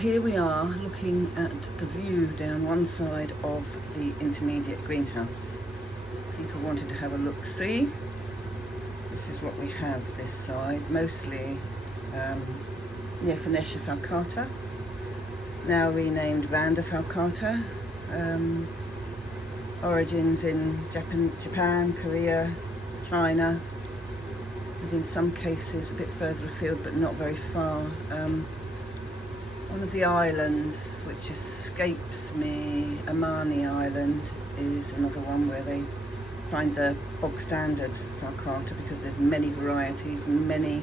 here we are looking at the view down one side of the intermediate greenhouse. People wanted to have a look-see. This is what we have this side, mostly Phonetia falcata, now renamed Vanda falcata. Origins in Japan, Korea, China, and in some cases a bit further afield but not very far. One of the islands which escapes me, Amani Island, is another one where they find the bog standard falcata, because there's many varieties, many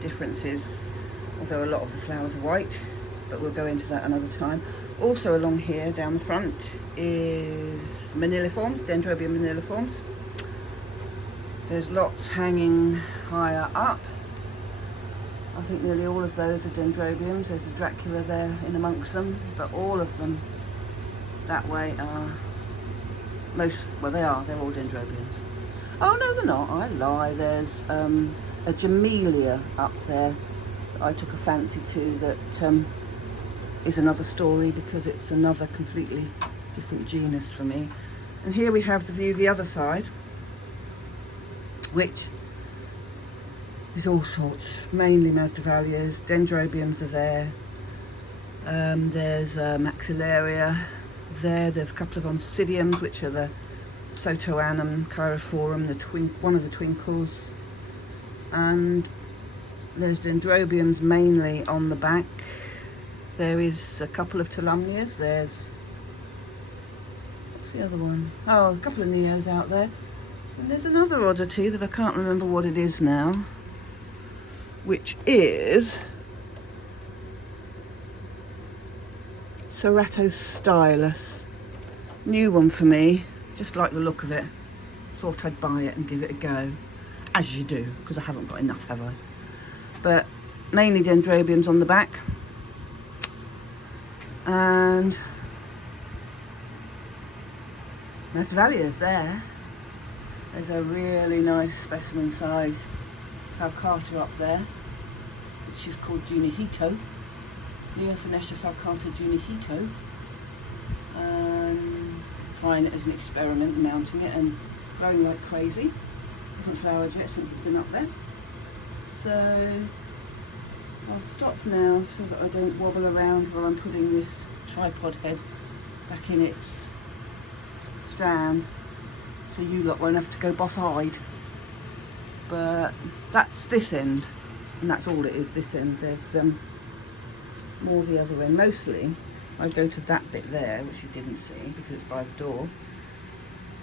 differences, although a lot of the flowers are white, but we'll go into that another time. Also along here down the front is moniliformes, Dendrobium moniliformes. There's lots hanging higher up. I think nearly all of those are Dendrobiums. There's a Dracula there in amongst them, but all of them that way are they're all Dendrobiums. Oh no, they're not, I lie. There's a Jamelia up there that I took a fancy to, that is another story because it's another completely different genus for me. And here we have the view the other side, which is all sorts, mainly Masdevallias. Dendrobiums are there. There's Maxillaria there. There's a couple of Oncidiums, which are the Sotoanum cheirophorum, one of the twinkles. And there's Dendrobiums mainly on the back. There is a couple of Tolumnias. There's, what's the other one? Oh, a couple of Neos out there. And there's another oddity that I can't remember what it is now, which is Ceratostylus. New one for me, just like the look of it. Thought I'd buy it and give it a go, as you do, because I haven't got enough, have I? But mainly Dendrobiums on the back. And Masdevallia's there. There's a really nice specimen size falcata up there, which is called Junihito, Phonetia falcata Junihito. And trying it as an experiment, mounting it and growing like crazy. Hasn't flowered yet since it's been up there. So I'll stop now so that I don't wobble around while I'm putting this tripod head back in its stand, so you lot won't have to go boss-eyed. But that's this end, and that's all it is, this end. There's more the other end. Mostly I go to that bit there, which you didn't see because it's by the door.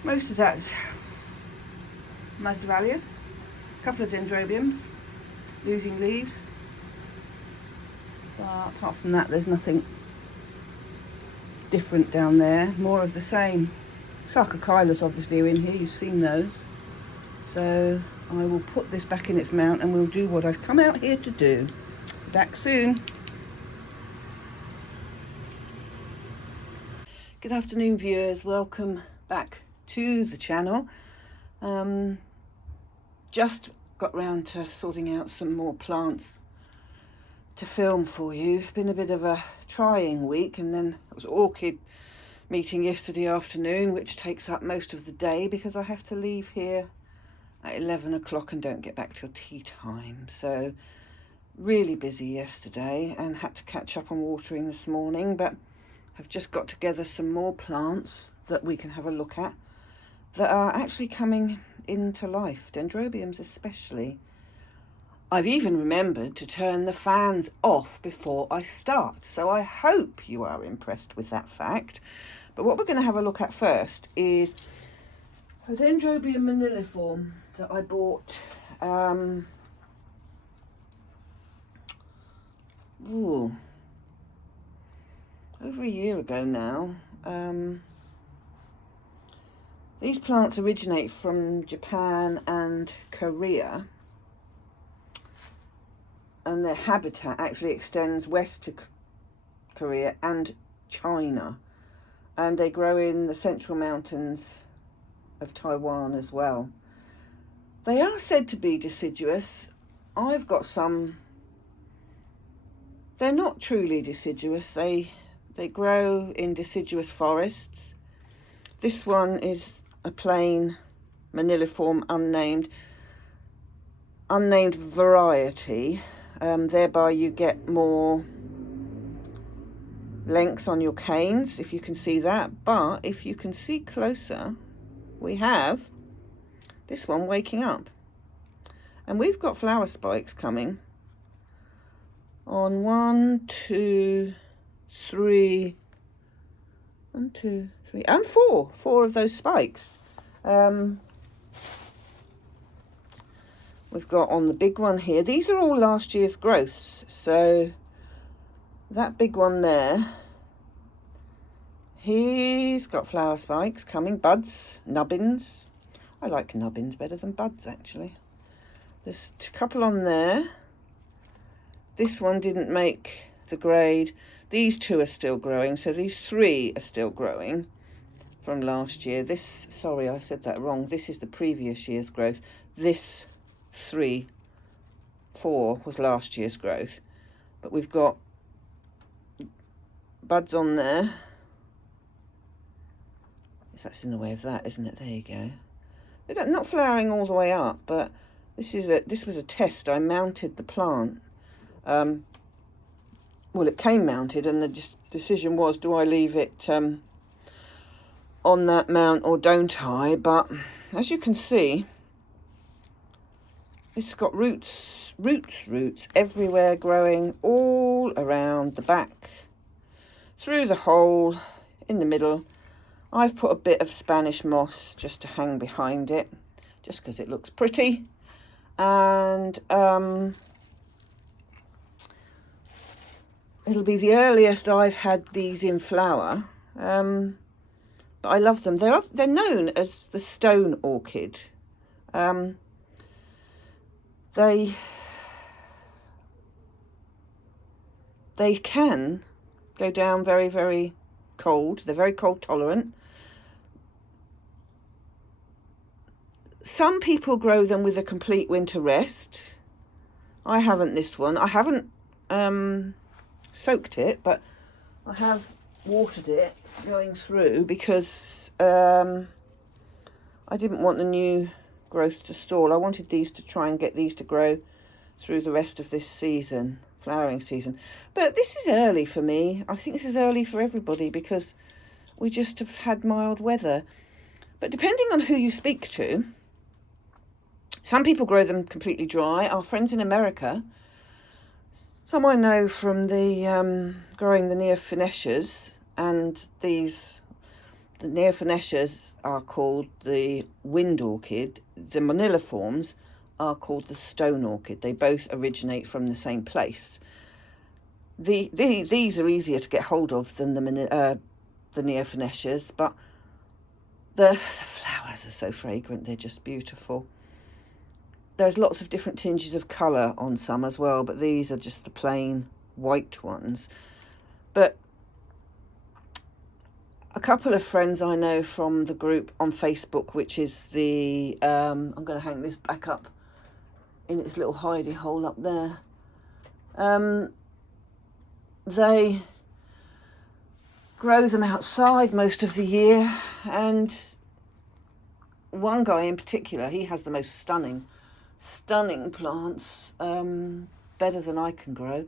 Most of that's Masdevallias, a couple of Dendrobiums losing leaves, but apart from that there's nothing different down there. More of the same. Sarcochyllus obviously are in here, you've seen those. So I will put this back in its mount and we'll do what I've come out here to do. Back soon. Good afternoon viewers, welcome back to the channel. Just got round to sorting out some more plants to film for you. Been a bit of a trying week, and then it was Orchid meeting yesterday afternoon, which takes up most of the day because I have to leave here at 11 o'clock and don't get back till tea time. So really busy yesterday and had to catch up on watering this morning, but I've just got together some more plants that we can have a look at that are actually coming into life, Dendrobiums especially. I've even remembered to turn the fans off before I start, so I hope you are impressed with that fact. But what we're going to have a look at first is a Dendrobium moniliforme that I bought over a year ago now. These plants originate from Japan and Korea, and their habitat actually extends west to Korea and China, and they grow in the central mountains of Taiwan as well. They are said to be deciduous. I've got some they're not truly deciduous. They grow in deciduous forests. This one is a plain moniliforme unnamed variety. Thereby you get more length on your canes, if you can see that. But if you can see closer, we have this one waking up. And we've got flower spikes coming on 1, 2, 3, 1, 2, 3, and 4. 4 of those spikes. We've got on the big one here. These are all last year's growths. So that big one there, he's got flower spikes coming, buds, nubbins. I like nubbins better than buds, actually. There's a couple on there. This one didn't make the grade. These 2 are still growing, so these 3 are still growing from last year. This, sorry, I said that wrong. This is the previous year's growth. This 3, 4 was last year's growth. But we've got buds on there. That's in the way of that, isn't it? There you go. They're not flowering all the way up, but this was a test. I mounted the plant. Well, it came mounted, and the decision was, do I leave it on that mount or don't I? But as you can see, it's got roots everywhere, growing all around the back, through the hole, in the middle. I've put a bit of Spanish moss just to hang behind it, just because it looks pretty. And it'll be the earliest I've had these in flower, but I love them. They're known as the stone orchid. They can go down very, very cold. They're very cold tolerant. Some people grow them with a complete winter rest. I haven't this one. I haven't soaked it, but I have watered it going through because I didn't want the new growth to stall. I wanted these to try and get these to grow through the rest of this season, flowering season. But this is early for me. I think this is early for everybody because we just have had mild weather. But depending on who you speak to, some people grow them completely dry. Our friends in America, some I know from the growing the Neophynecias, and the Neophynecias are called the wind orchid. The moniliformes are called the stone orchid. They both originate from the same place. These are easier to get hold of than the Neophynecias, but the flowers are so fragrant. They're just beautiful. There's lots of different tinges of colour on some as well, but these are just the plain white ones. But a couple of friends I know from the group on Facebook, which is the, I'm going to hang this back up in its little hidey hole up there. They grow them outside most of the year, and one guy in particular, he has the most stunning plants, better than I can grow.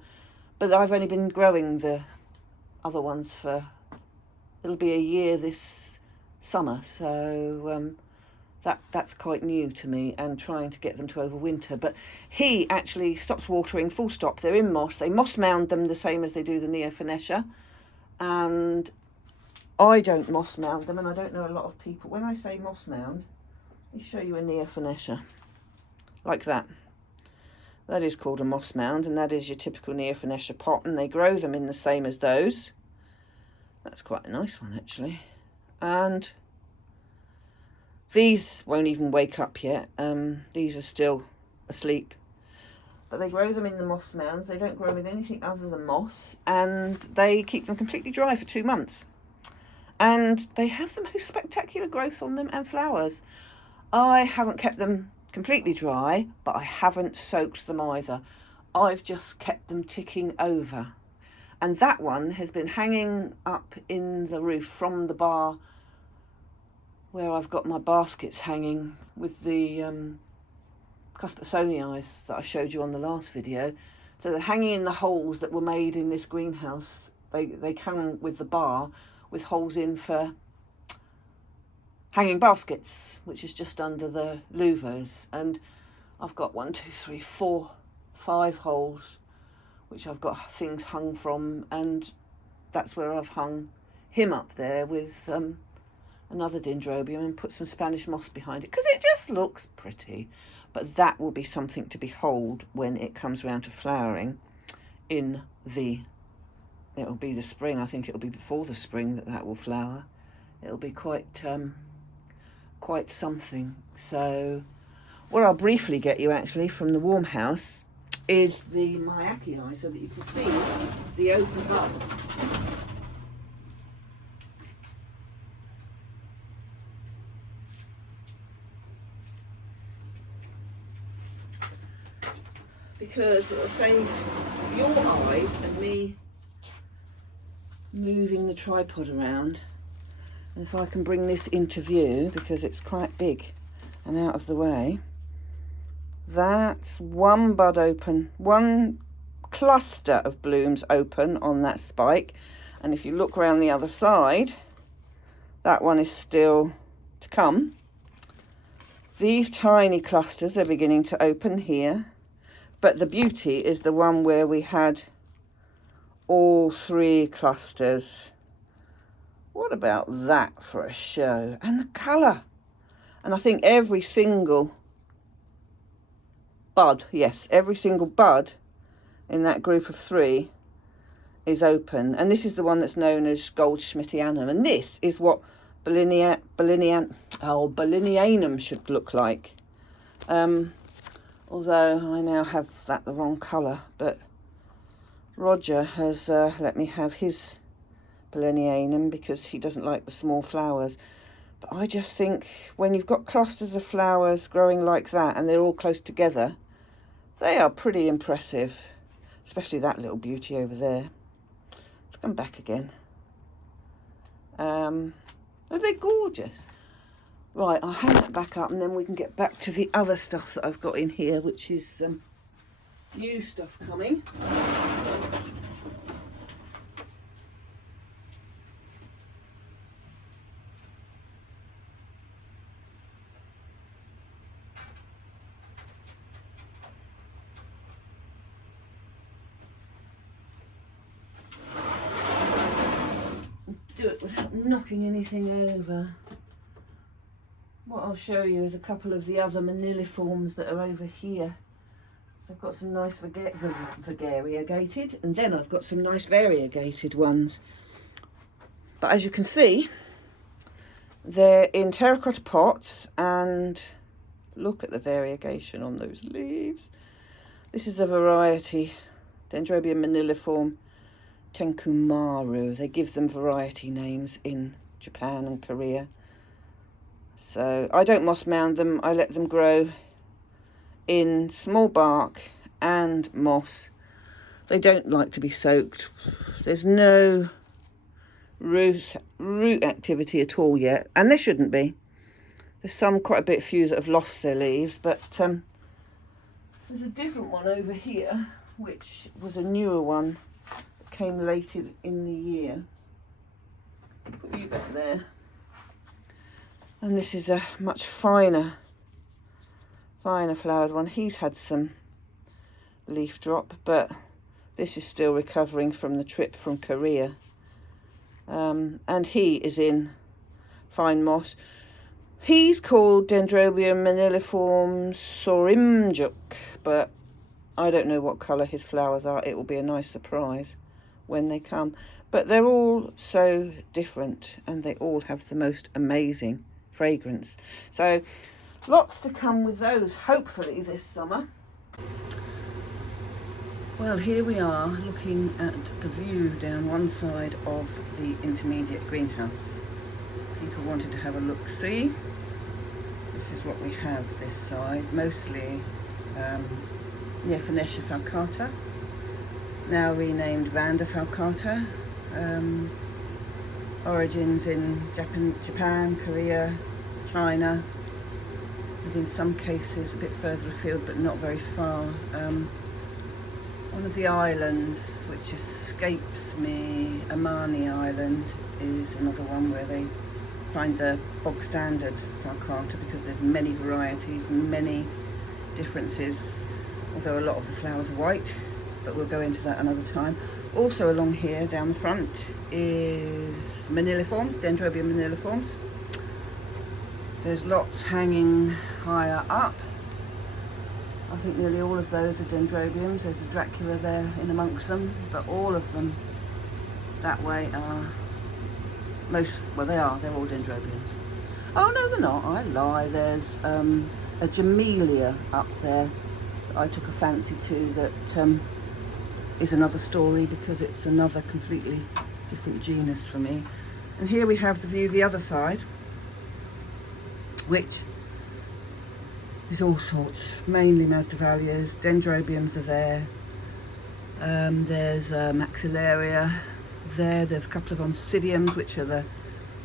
But I've only been growing the other ones for, it'll be a year this summer, so that's quite new to me, and trying to get them to overwinter. But he actually stops watering, full stop. They're in moss. They moss mound them the same as they do the Neophynnecia, and I don't moss mound them, and I don't know a lot of people. When I say moss mound, let me show you a Neophynnecia. Like that. That is called a moss mound, and that is your typical Neophynnecia pot, and they grow them in the same as those. That's quite a nice one, actually. And these won't even wake up yet. These are still asleep. But they grow them in the moss mounds. They don't grow in anything other than moss, and they keep them completely dry for 2 months. And they have the most spectacular growth on them and flowers. I haven't kept them completely dry, but I haven't soaked them either. I've just kept them ticking over. And that one has been hanging up in the roof from the bar where I've got my baskets hanging with the Cuspitsonii that I showed you on the last video. So they're hanging in the holes that were made in this greenhouse. They come with the bar with holes in for hanging baskets, which is just under the louvers. And I've got 1, 2, 3, 4, 5 holes which I've got things hung from, and that's where I've hung him up there with another Dendrobium and put some Spanish moss behind it because it just looks pretty. But that will be something to behold when it comes round to flowering in it'll be the spring. I think it'll be before the spring that will flower. It'll be quite something. So what I'll briefly get you actually from the warm house is the Myakii, so that you can see the open buds. Because it will save your eyes and me moving the tripod around. And if I can bring this into view, because it's quite big and out of the way, that's one bud open, one cluster of blooms open on that spike. And if you look around the other side, that one is still to come. These tiny clusters are beginning to open here. But the beauty is the one where we had all 3 clusters. What about that for a show? And the colour. And I think every single bud, yes, every single bud in that group of 3 is open. And this is the one that's known as Goldschmidtianum. And this is what Bellinianum should look like. Although I now have that the wrong colour, but Roger has let me have his Bellinianum because he doesn't like the small flowers. But I just think when you've got clusters of flowers growing like that and they're all close together, they are pretty impressive, especially that little beauty over there. Let's come back again. They're gorgeous. Right, I'll hang that back up and then we can get back to the other stuff that I've got in here, which is new stuff coming. Do it without knocking anything over. What I'll show you is a couple of the other moniliformes that are over here. I've got some nice variegated, and then I've got some nice variegated ones. But as you can see, they're in terracotta pots, and look at the variegation on those leaves. This is a variety, Dendrobium moniliforme Tenkumaru. They give them variety names in Japan and Korea. So I don't moss mound them, I let them grow in small bark and moss. They don't like to be soaked. There's no root activity at all yet, and there shouldn't be. There's quite a few that have lost their leaves, but there's a different one over here, which was a newer one that came later in the year. Put you back there. And this is a much finer flowered one. He's had some leaf drop, but this is still recovering from the trip from Korea. And he is in fine moss. He's called Dendrobium moniliforme Sorimjuk, but I don't know what colour his flowers are. It will be a nice surprise when they come. But they're all so different, and they all have the most amazing fragrance. So lots to come with those, hopefully this summer. Well, here we are looking at the view down one side of the intermediate greenhouse. People wanted to have a look-see. This is what we have this side, mostly Phanecia falcata now renamed Vanda falcata. Origins in Japan, Korea, China, and in some cases a bit further afield but not very far. One of the islands which escapes me, Amani Island, is another one where they find the bog standard falcata, because there's many varieties, many differences, although a lot of the flowers are white, but we'll go into that another time. Also along here down the front is moniliformes, Dendrobium moniliformes. There's lots hanging higher up. I think nearly all of those are Dendrobiums. There's a Dracula there in amongst them, but all of them that way are they're all Dendrobiums. Oh no, they're not, I lie. There's a Jamelia up there that I took a fancy to, that is another story, because it's another completely different genus for me. And here we have the view the other side, which is all sorts, mainly Masdevallias. Dendrobiums are there. There's Maxillaria there. There's a couple of Oncidiums, which are the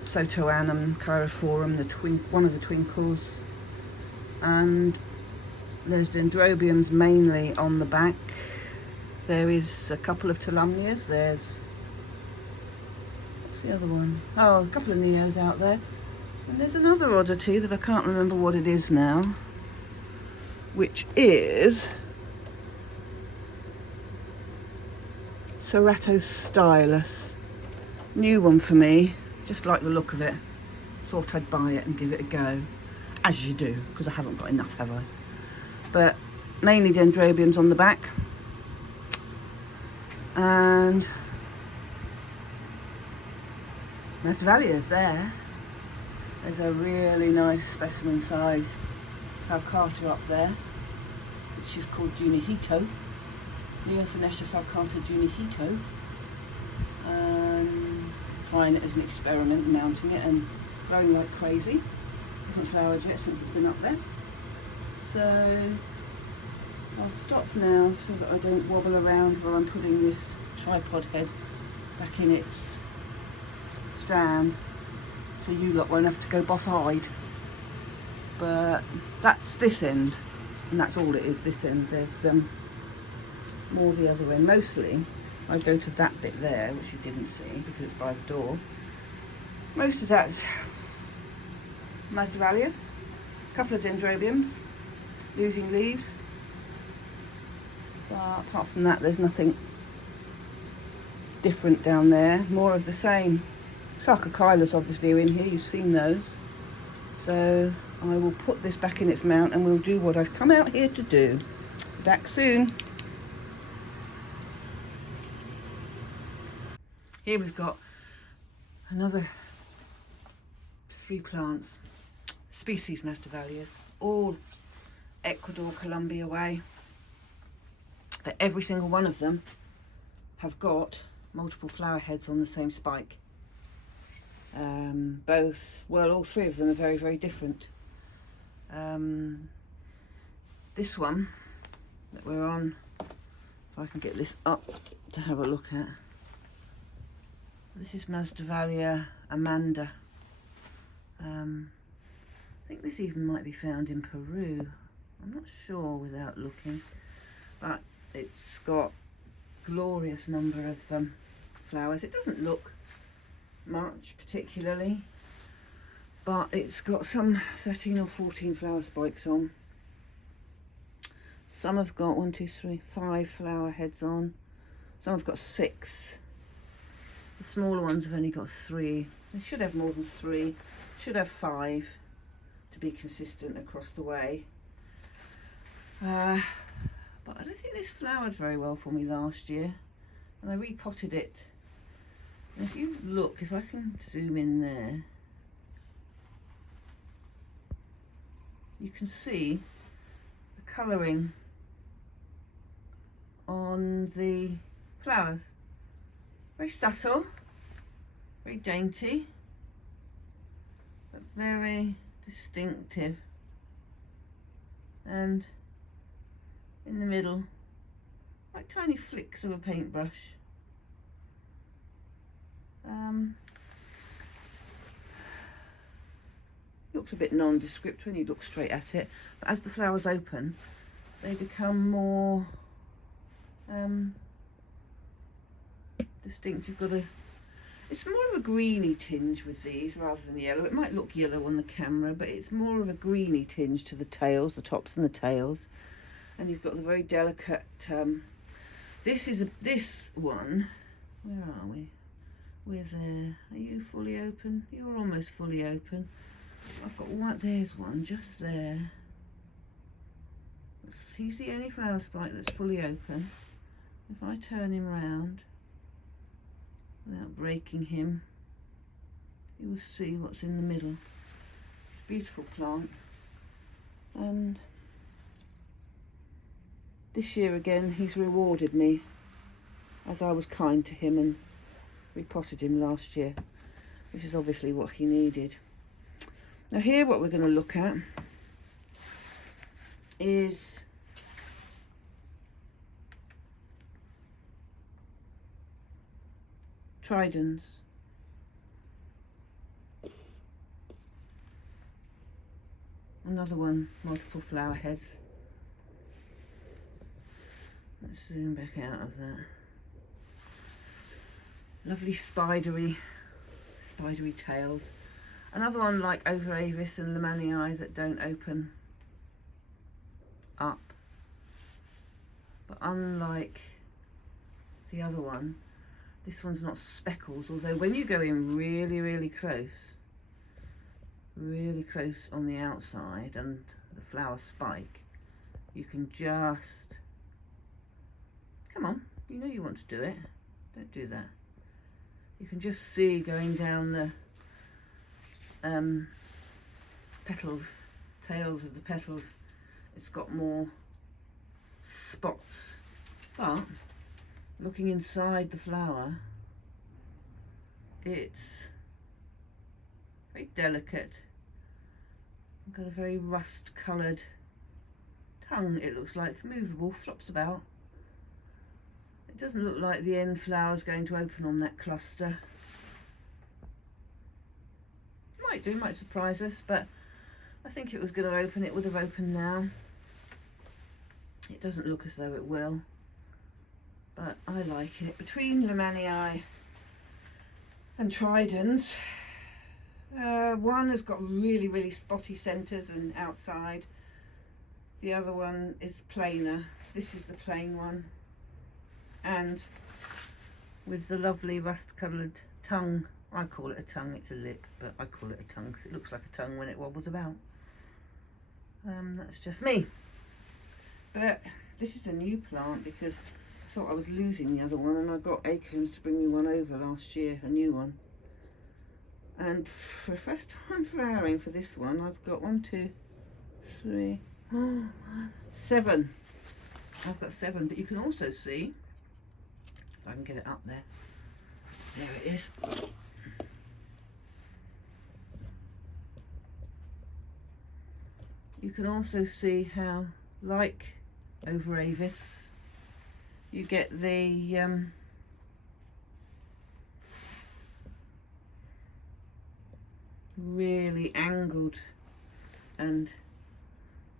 Sotoanum Cheirophorum, one of the twinkles. And there's Dendrobiums mainly on the back. There is a couple of Tolumnias. There's, what's the other one? Oh, a couple of Neos out there. And there's another oddity that I can't remember what it is now, which is Ceratostylus. New one for me, just like the look of it. Thought I'd buy it and give it a go, as you do, because I haven't got enough, have I? But mainly Dendrobiums on the back. And Masdevallia's there. There's a really nice specimen size falcata up there, which is called Junihito, Neophonetia falcata Junihito. Trying it as an experiment, mounting it and growing like crazy. Hasn't flowered yet since it's been up there. So I'll stop now so that I don't wobble around while I'm putting this tripod head back in its stand, so you lot won't have to go boss-eyed. But that's this end, and that's all it is, this end. There's more the other end. Mostly I go to that bit there, which you didn't see because it's by the door. Most of that's Masdevallias, a couple of Dendrobiums losing leaves, but apart from that there's nothing different down there. More of the same. Sarcochilas obviously are in here, you've seen those. So I will put this back in its mount and we'll do what I've come out here to do. Back soon. Here we've got another 3 plants, species Masdevallias, all Ecuador, Colombia way, but every single one of them have got multiple flower heads on the same spike. All 3 of them are very, very different. This one that we're on, if I can get this up to have a look at, this is Masdevallia Amanda. I think this even might be found in Peru. I'm not sure without looking, but it's got a glorious number of flowers. It doesn't look much particularly, but it's got some 13 or 14 flower spikes on. Some have got 5 flower heads on. Some have got 6. The smaller ones have only got 3. They should have more than 3. Should have 5 to be consistent across the way. But I don't think this flowered very well for me last year, and I repotted it. And if you look, if I can zoom in there, you can see the colouring on the flowers. Very subtle, very dainty, but very distinctive. And in the middle, like tiny flicks of a paintbrush. Looks a bit nondescript when you look straight at it, but as the flowers open, they become more distinct. You've got it's more of a greeny tinge with these rather than yellow. It might look yellow on the camera, but it's more of a greeny tinge to the tails, the tops and the tails. And you've got the very delicate, this one, where are we? We're there. Are you fully open? You're almost fully open. I've got one, there's one just there. He's the only flower spike that's fully open. If I turn him round without breaking him, you will see what's in the middle. It's a beautiful plant. And this year again, he's rewarded me as I was kind to him and repotted him last year, which is obviously what he needed. Now here, what we're going to look at is tridents. Another one, multiple flower heads. Let's zoom back out of that. Lovely spidery tails. Another one like Overavis and Lemanii that don't open up. But unlike the other one, this one's not speckles, although when you go in really close on the outside and the flower spike, you can just, come on, you know you want to do it, don't do that. You can just see going down the petals, tails of the petals, it's got more spots. But looking inside the flower, it's very delicate. Got a very rust coloured tongue, it looks like, movable, flops about. It doesn't look like the end flower is going to open on that cluster. Might do, might surprise us, but I think it was going to open, it would have opened now. It doesn't look as though it will, but I like it. Between Lemanii and Tridents, one has got really spotty centres and outside. The other one is plainer. This is the plain one, and with the lovely rust coloured tongue. I call it a tongue, it's a lip, but I call it a tongue because it looks like a tongue when it wobbles about. That's just me. But this is a new plant because I thought I was losing the other one, and I got Acorns to bring me one over last year, a new one. And for first time flowering for this one, I've got 1, 2, 3, 7. I've got 7, but you can also see, if I can get it up there, there it is. You can also see how, like Overavis, you get the really angled, and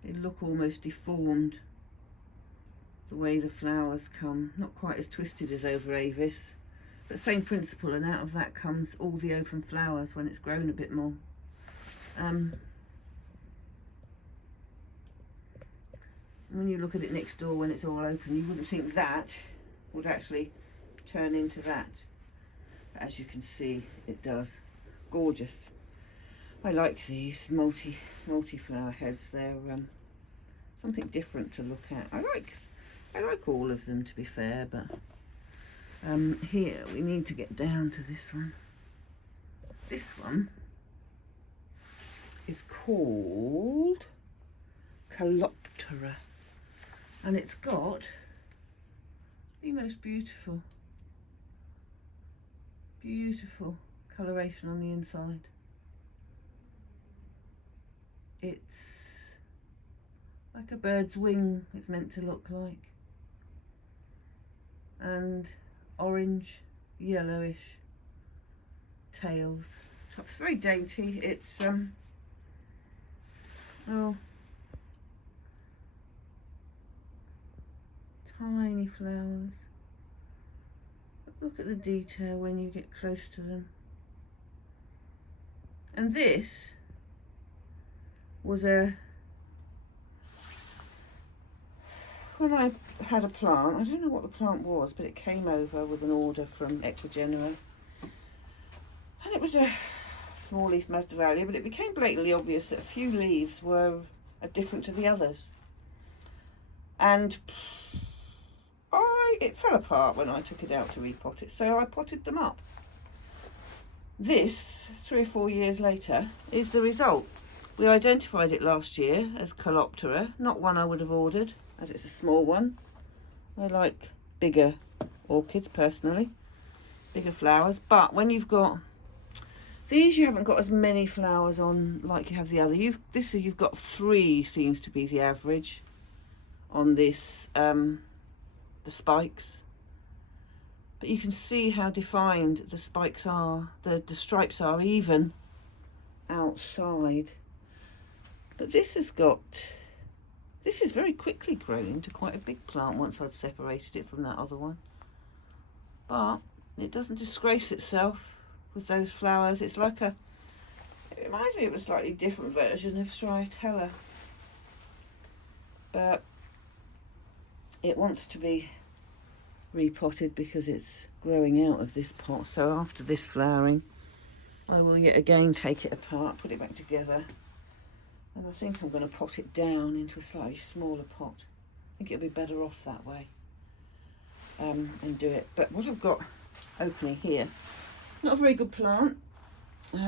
they look almost deformed the way the flowers come. Not quite as twisted as Overavis, but same principle, and out of that comes all the open flowers when it's grown a bit more. When you look at it next door when it's all open, you wouldn't think that would actually turn into that, but as you can see, it does. Gorgeous. I like these multi-flower heads. They're something different to look at. I like all of them, to be fair, but here we need to get down to this one. This one is called Caloptera, and it's got the most beautiful coloration on the inside. It's like a bird's wing, it's meant to look like. and orange, yellowish tails. Top's very dainty. It's oh, tiny flowers. Look at the detail when you get close to them. And this was when I had a plant, I don't know what the plant was, but it came over with an order from Ecuador. And it was a small leaf Masdevallia, but it became blatantly obvious that a few leaves were different to the others. And it fell apart when I took it out to repot it, so I potted them up. This, 3 or 4 years later, is the result. We identified it last year as Caloptera, not one I would have ordered, as it's a small one. I like bigger orchids personally, bigger flowers, but when you've got these, you haven't got as many flowers on like you have the other. You've got 3 seems to be the average on this, the spikes. But you can see how defined the spikes are, the stripes are even outside. But this is very quickly grown into quite a big plant once I'd separated it from that other one. But it doesn't disgrace itself with those flowers. It's like it reminds me of a slightly different version of Striatella. But it wants to be repotted because it's growing out of this pot. So after this flowering, I will yet again take it apart, put it back together, and I think I'm going to pot it down into a slightly smaller pot. I think it'll be better off that way, and do it. But what I've got opening here, not a very good plant,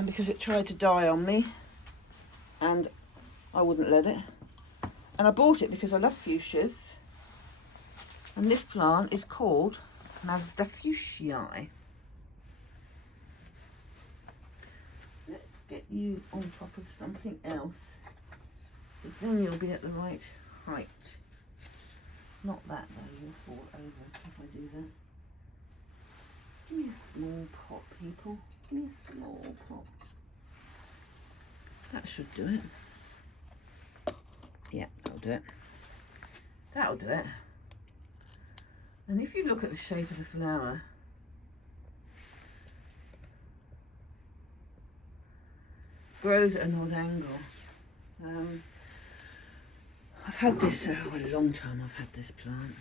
because it tried to die on me and I wouldn't let it. And I bought it because I love fuchsias. And this plant is called Masdevallia. Let's get you on top of something else, because then you'll be at the right height. Not that though, you'll fall over if I do that. Give me a small pot, people. Give me a small pot. That should do it. Yeah, that'll do it. That'll do it. And if you look at the shape of the flower, grows at an odd angle. I've had this a long time. I've had this plant.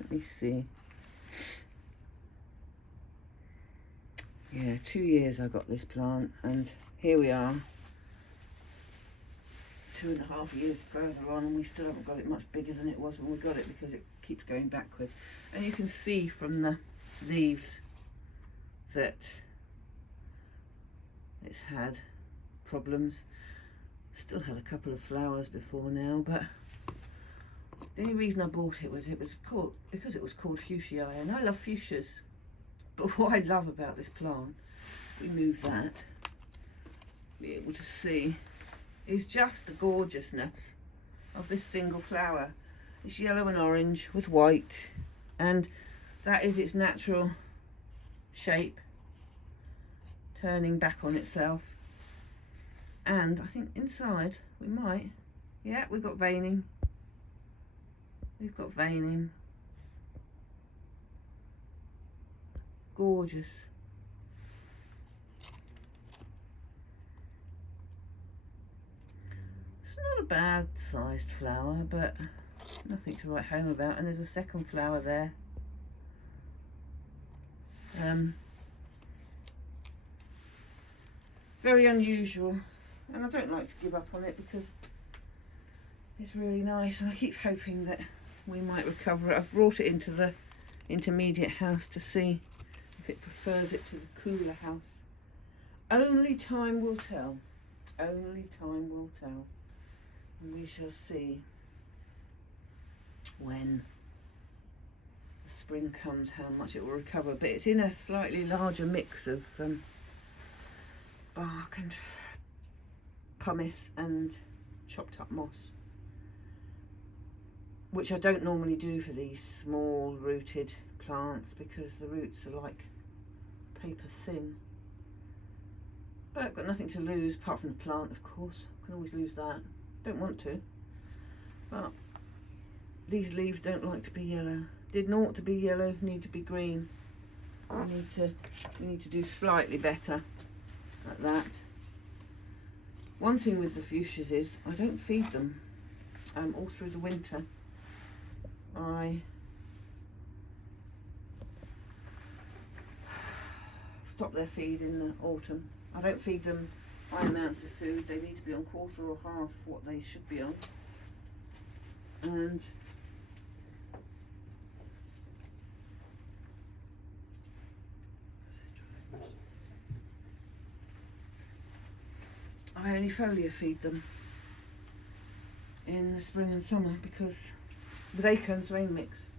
Let me see. Yeah, 2 years I got this plant, and here we are, 2.5 years further on, and we still haven't got it much bigger than it was when we got it, because it keeps going backwards. And you can see from the leaves that it's had problems. Still had a couple of flowers before now, but the only reason I bought it was because it was called Fuchsia, and I love fuchsias. But what I love about this plant, we move that, be able to see, is just the gorgeousness of this single flower. It's yellow and orange with white, and that is its natural shape, turning back on itself. And I think inside we might, yeah, we've got veining. We've got veining. Gorgeous. It's not a bad sized flower, but nothing to write home about. And there's a second flower there. Very unusual, and I don't like to give up on it because it's really nice, and I keep hoping that we might recover it. I've brought it into the intermediate house to see if it prefers it to the cooler house. Only time will tell. Only time will tell. And we shall see when the spring comes how much it will recover. But it's in a slightly larger mix of bark and pumice and chopped up moss. which I don't normally do for these small rooted plants because the roots are like paper thin. But I've got nothing to lose apart from the plant, of course. I can always lose that. Don't want to. But these leaves don't like to be yellow. Didn't ought to be yellow, need to be green. We need to do slightly better at that. One thing with the fuchsias is I don't feed them all through the winter. I stop their feed in the autumn. I don't feed them high amounts of food. They need to be on quarter or half what they should be on. And I only foliar feed them in the spring and summer because with Acorn's rain mix,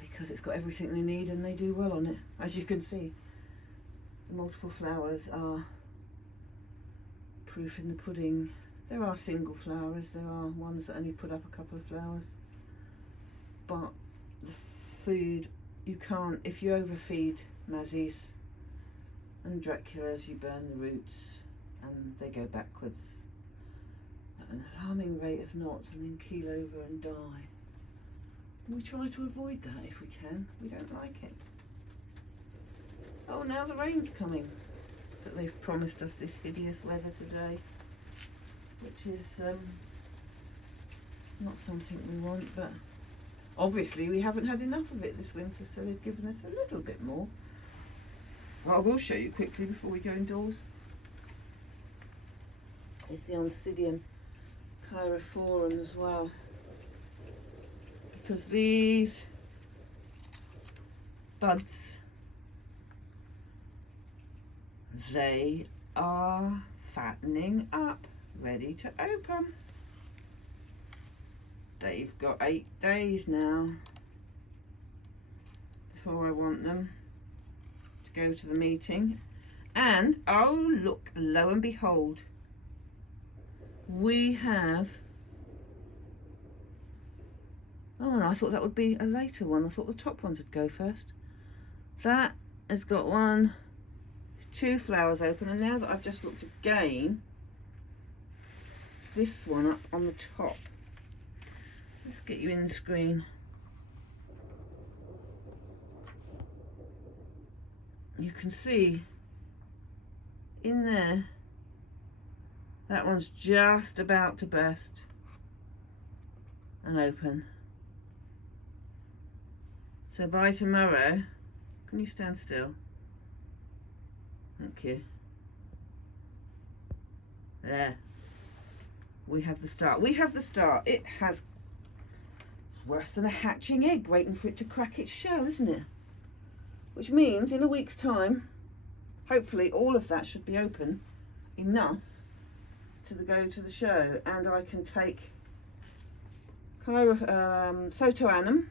because it's got everything they need and they do well on it. As you can see, the multiple flowers are proof in the pudding. There are single flowers, there are ones that only put up a couple of flowers, but the food, you can't, if you overfeed Mazzies and Draculas, you burn the roots and they go backwards at an alarming rate of knots and then keel over and die. And we try to avoid that if we can. We don't like it. Oh, now the rain's coming, but they've promised us this hideous weather today, which is not something we want, but obviously we haven't had enough of it this winter, so they've given us a little bit more. I will show you quickly before we go indoors. It's the Oncidium Cheirophorum as well, because these buds, they are fattening up, ready to open. They've got 8 days now before I want them to go to the meeting. And oh look, lo and behold, we have, oh no, I thought that would be a later one. I thought the top ones would go first. That has got 1, 2 flowers open, and now that I've just looked again, this one up on the top. Let's get you in the screen. You can see in there, that one's just about to burst and open. So by tomorrow, can you stand still? Thank you. There. We have the start. We have the start. It has, it's worse than a hatching egg waiting for it to crack its shell, isn't it? Which means in a week's time, hopefully all of that should be open enough to go to the show, and I can take Sotoanum,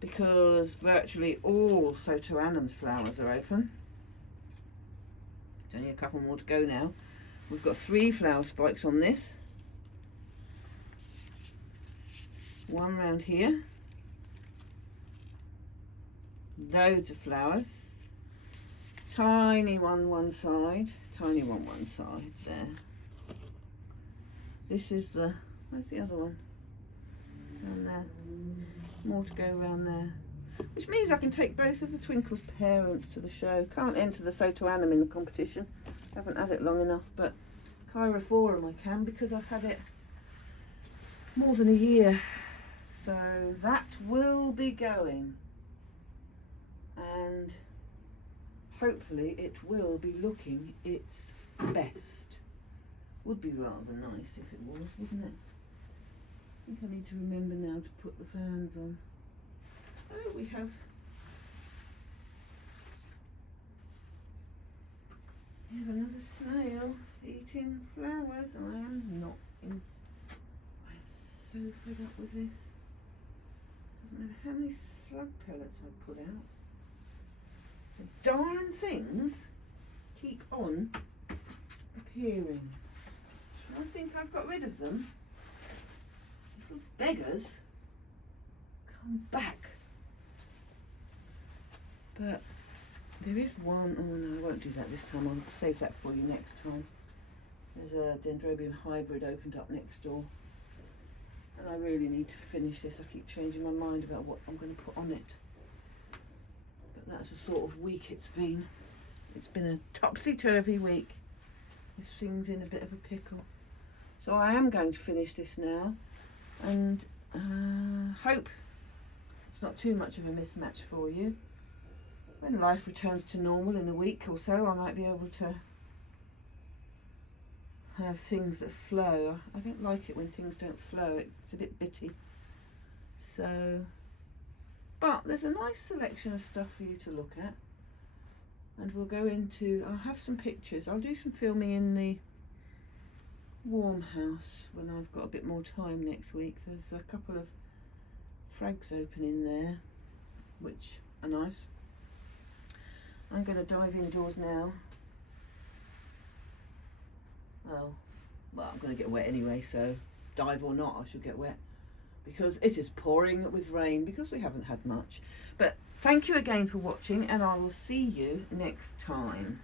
because virtually all Sotoanum's flowers are open. There's only a couple more to go now. We've got 3 flower spikes on this. 1 round here. Loads of flowers. Tiny one side, tiny one side there. This is the, where's the other one? Down there. More to go around there. Which means I can take both of the Twinkle's parents to the show. Can't enter the Sotoanum in the competition. Haven't had it long enough, but Cheirophorum I can, because I've had it more than a year. So that will be going. And hopefully it will be looking its best. Would be rather nice if it was, wouldn't it? I think I need to remember now to put the fans on. Oh, we have another snail eating flowers. I am so fed up with this. Doesn't matter how many slug pellets I put out. The darn things keep on appearing. I think I've got rid of them. Little beggars. Come back. But there is one. Oh no, I won't do that this time. I'll save that for you next time. There's a Dendrobium hybrid opened up next door. And I really need to finish this. I keep changing my mind about what I'm going to put on it. But that's the sort of week it's been. It's been a topsy-turvy week with things in a bit of a pickle. So I am going to finish this now and hope it's not too much of a mismatch for you. When life returns to normal in a week or so, I might be able to have things that flow. I don't like it when things don't flow. It's a bit bitty. So, but there's a nice selection of stuff for you to look at. And we'll go into, I'll have some pictures. I'll do some filming in the warm house when I've got a bit more time next week. There's a couple of frags open in there, which are nice. I'm going to dive indoors now. Well, I'm going to get wet anyway, so dive or not, I should get wet because it is pouring with rain because we haven't had much. But thank you again for watching, and I will see you next time.